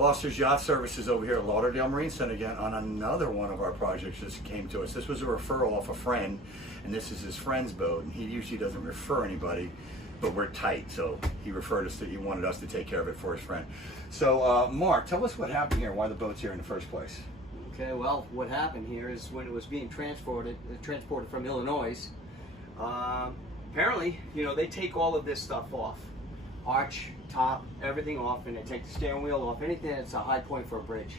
Foster's Yacht Services over here at Lauderdale Marine Center again on another one of our projects just came to us. This was a referral off a friend, and this is his friend's boat, and he usually doesn't refer anybody, but we're tight, so he referred us he wanted us to take care of it for his friend. So Mark, tell us what happened here, why the boat's here in the first place. Okay, well, what happened here is when it was being transported from Illinois, apparently, you know, they take all of this stuff off. Arch, top, everything off, and they take the steering wheel off, anything that's a high point for a bridge.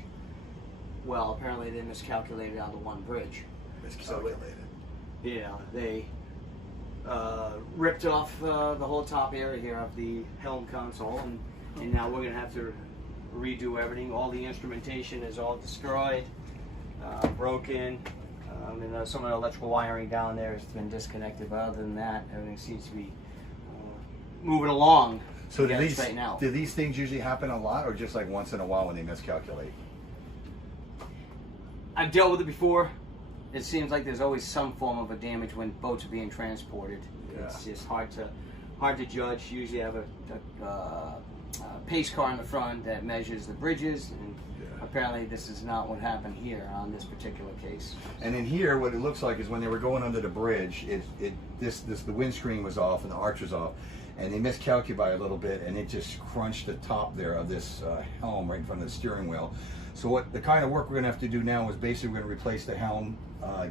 Well, apparently they miscalculated on the one bridge. Miscalculated. So they ripped off the whole top area here of the helm console, and now we're going to have to redo everything. All the instrumentation is all destroyed, broken, and some of the electrical wiring down there has been disconnected, but other than that, everything seems to be moving along. So do these things usually happen a lot, or just like once in a while when they miscalculate? I've dealt with it before. It seems like there's always some form of a damage when boats are being transported. Yeah. It's just hard to judge. Usually I have a pace car in the front that measures the bridges, and apparently this is not what happened here on this particular case. And in here, what it looks like is when they were going under the bridge, the windscreen was off and the arch was off, and they miscalculated by a little bit, and it just crunched the top there of this helm right in front of the steering wheel. So the kind of work we're going to have to do now is basically we're going to replace the helm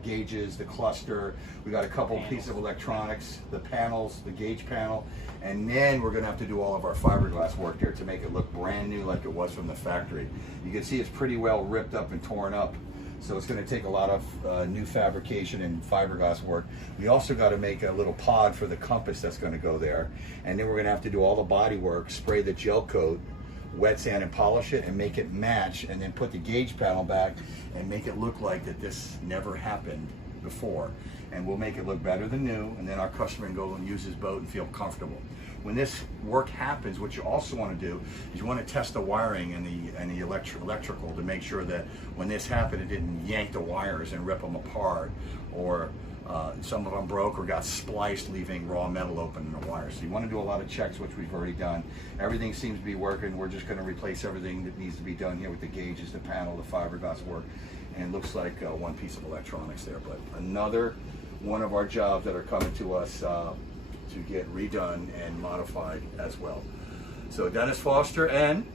gauges, the cluster. We got a couple pieces of electronics, the panels, the gauge panel, and then we're going to have to do all of our fiberglass work there to make it look brand new like it was from the factory. You can see it's pretty well ripped up and torn up. So it's going to take a lot of new fabrication and fiberglass work. We also got to make a little pod for the compass that's going to go there. And then we're going to have to do all the body work, spray the gel coat, wet sand and polish it and make it match, and then put the gauge panel back and make it look like that this never happened before. And we'll make it look better than new, and then our customer can go and use his boat and feel comfortable. When this work happens, what you also want to do is you want to test the wiring and the electrical to make sure that when this happened, it didn't yank the wires and rip them apart, or some of them broke or got spliced, leaving raw metal open in the wires. So you want to do a lot of checks, which we've already done. Everything seems to be working. We're just going to replace everything that needs to be done here with the gauges, the panel, the fiberglass work, and it looks like one piece of electronics there. But another one of our jobs that are coming to us to get redone and modified as well. So Dennis Foster and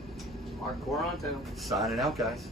Mark Coranto signing out, guys.